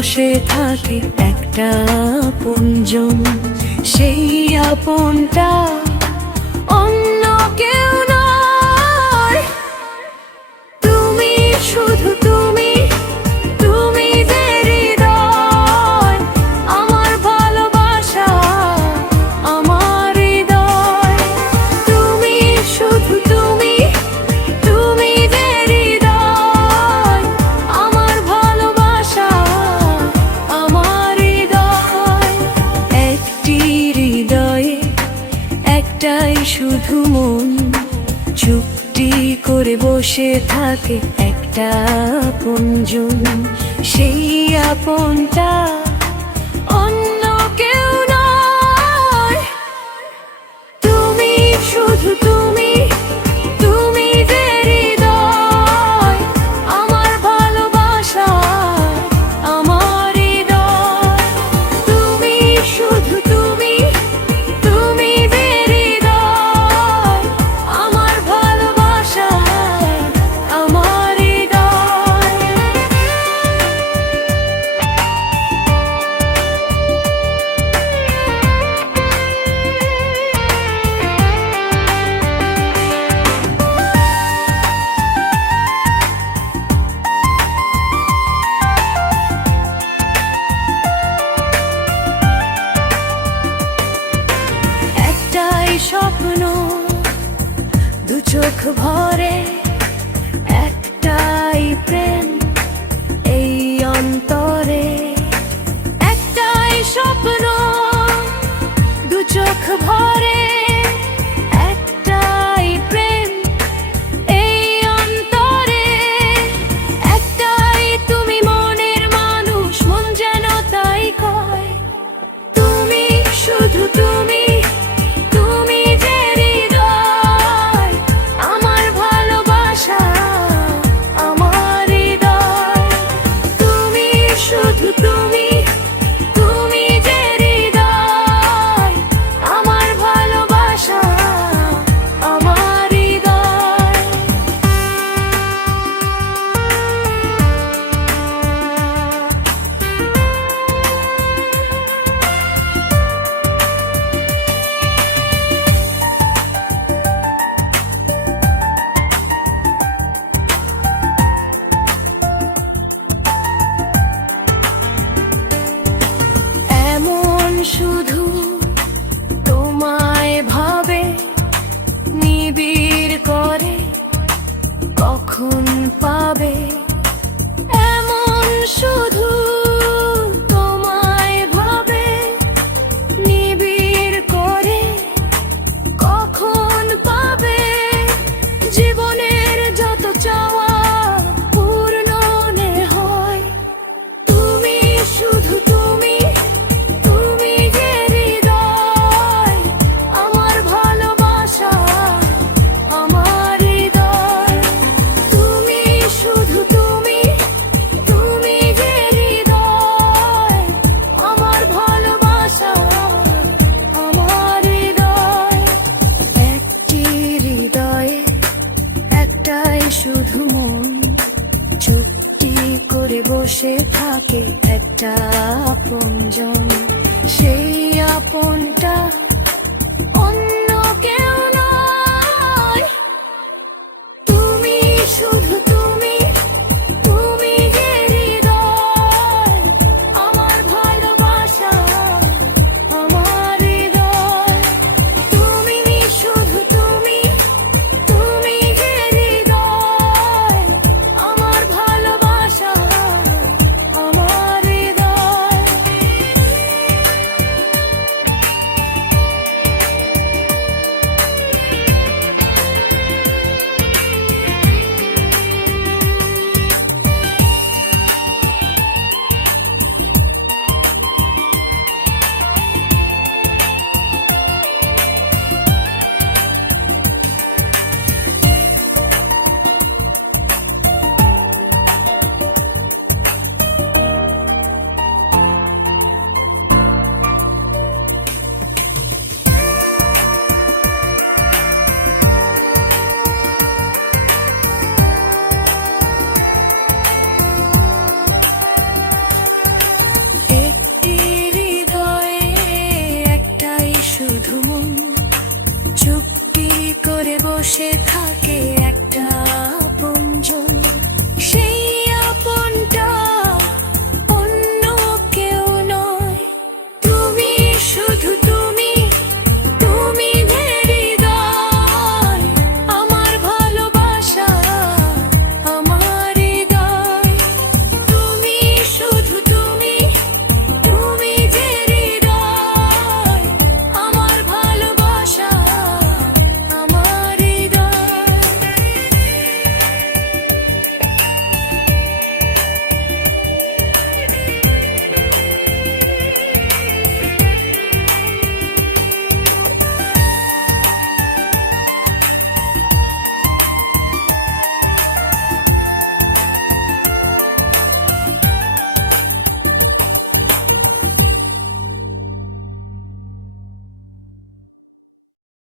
বসে থাকে একটা আপনজন, সেই আপনটা অন্য কেউ নয়। তুমি শুধু তুমি, তুমি যে হৃদয়, আমার ভালোবাসা, আমার হৃদয়। তুমি শুধু তুমি, তুমি যে হৃদয়, আমার ভালোবাসা, আমার হৃদয়। একটি হৃদয়ে একটাই শুধু মন, চুপটি করে বসে থাকে একটা আপনজন, সেই আপনটা অন্য কেউ নয়। তুমি শুধু তুমি, তুমি যে হৃদয়, আমার ভালোবাসা, আমার হৃদয়। তুমি শুধু তুমি, তুমি যে হৃদয়, আমার ভালোবাসা, আমার হৃদয়। একটাই স্বপ্ন, দু চোখ ভরে, একটাই প্রেম এই অন্তরে। একটাই স্বপ্ন, দু চোখ ভরে, একটাই প্রেম এই অন্তরে। একটাই তুমি মনের মানুষ, মন যেন তাই কয়। তুমি শুধু তুমি, তুমি যে হৃদয়, আমার ভালোবাসা, আমার হৃদয়। তুমি শুধু তুমি, তুমি যে হৃদয়, আমার ভালোবাসা, আমার হৃদয়। এমন শুধু তোমায় ভাবে, নিবিড় করে কখন পাবে। এমন শুধু তোমায় ভাবে, নিবিড় করে কখন পাবে। জীবনের যত চাওয়া পূর্ণ নে হয়। তুমি শুধু তুমি, তুমি যে হৃদয়, আমার ভালোবাসা, আমার হৃদয়। তুমি শুধু তুমি, তুমি যে হৃদয়, আমার ভালোবাসা, আমার হৃদয়। একটি হৃদয়ে একটাই শুধু মন, চুপটি করে বসে থাকে একটা আপনজন, সেই আপনটা অন্য কেউ নয়। তুমি শুধু তুমি, তুমি যে হৃদয়, আমার ভালোবাসা, আমার হৃদয়। তুমি শুধু তুমি, তুমি যে হৃদয়, আমার ভালোবাসা, আমার হৃদয়। বসে